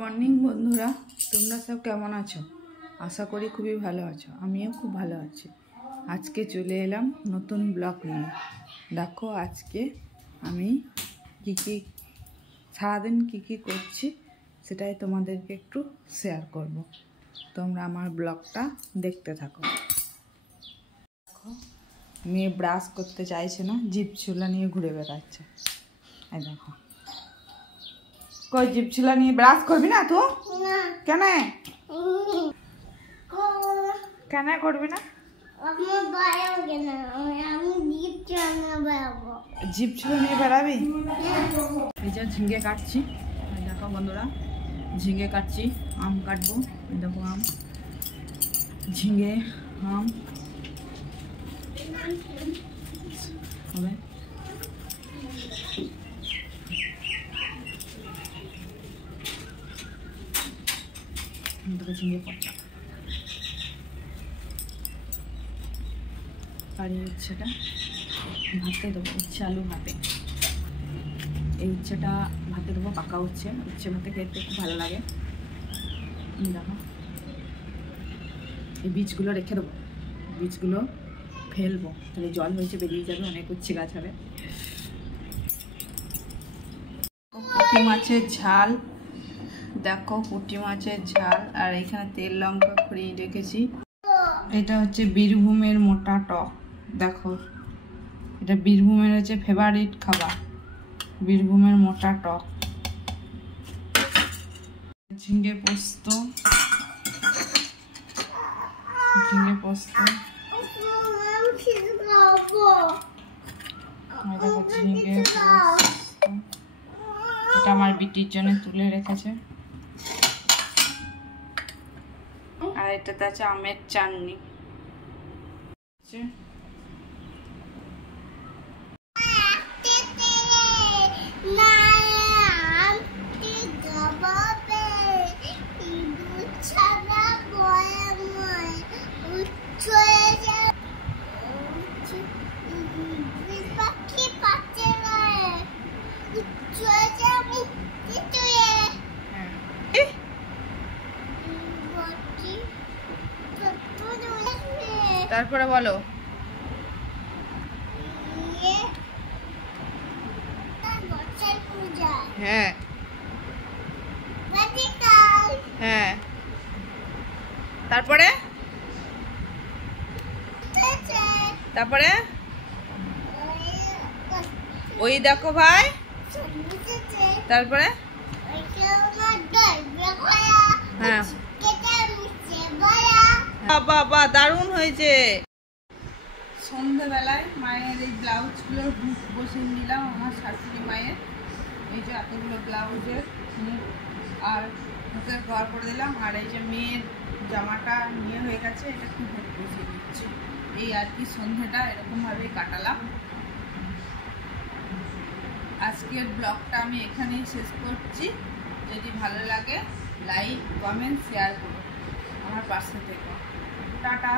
Morning বন্ধুরা, তোমরা সব কেমন আছো? আশা করি খুবই ভালো আছো। আমিও খুব ভালো আছি। আজকে চলে এলাম নতুন ব্লগ নিয়ে। দেখো আজকে আমি সারাদিন কী করছি সেটাই তোমাদেরকে একটু শেয়ার করব। তোমরা আমার ব্লগটা দেখতে থাকো। দেখো মেয়ে ব্রাশ করতে চাইছে না, জিভ ছুলা নিয়ে ঘুরে বেড়াচ্ছে। এই দেখো, কই জিভ ছুলা নিয়ে ব্রাশ করবি না তো? কেন কেন করবি না? জিভ ছুলা নিয়ে বেড়াবি? এই যে ঝিঙ্গে কাটছি, দেখো বন্ধুরা, ঝিঙ্গে কাটছি। আম কাটবো, দেখো আম, ঝিঙ্গে, আম হবে। ঝিঙ্গে পচা আর এই উচ্ছেটা ভাতে দেবো, উচ্ছে আলু ভাতে। এই উচ্ছেটা ভাতে দেবো, পাকা উচ্ছে ভাতে খেতে খুব ভালো লাগে। দেখো এই বীজগুলো রেখে দেবো, বীজগুলো ফেলবো, তাহলে জল হয়েছে বেরিয়ে যাবে, অনেক উচ্ছে গাছ হবে। পুঁটি মাছের ঝাল, দেখো পুঁটি মাছের ঝাল। আর এখানে তেল লঙ্কা খড়িয়ে রেখেছি। এটা হচ্ছে বীরভূমের মোটা টক। দেখো এটা বীরভূমের হচ্ছে ফেভারিট খাবার, বীরভূমের মোটা টক। ঝিঙ্গে পোস্ত, ঝিঙ্গে পোস্ত, ঝিঙ্গে পোস্ত। এটা আমার বিটির জন্য তুলে রেখেছে। আর এটাতে আছে আমের চাটনি। তারপরে বলো, হ্যাঁ হ্যাঁ, তারপরে তারপরে ওই দেখো ভাই, তারপরে হ্যাঁ বাবা দারুণ হয়েছে। সন্ধ্যেবেলায় মায়ের এই ব্লাউজগুলো বসে নিলাম, আমার শাশুড়ি মায়ের। এই যে এতগুলো ব্লাউজের আর হাতের কভার করে দিলাম। আর এই যে মেয়ের জামাটা নিয়ে হয়ে গেছে, এটা খুব বসিয়ে দিচ্ছি। এই আর কি সন্ধ্যেটা এরকমভাবেই কাটালাম। আজকের ব্লগটা আমি এখানেই শেষ করছি। যদি ভালো লাগে লাইক কমেন্ট শেয়ার করো, আমার পাশে থেকো। টাটা।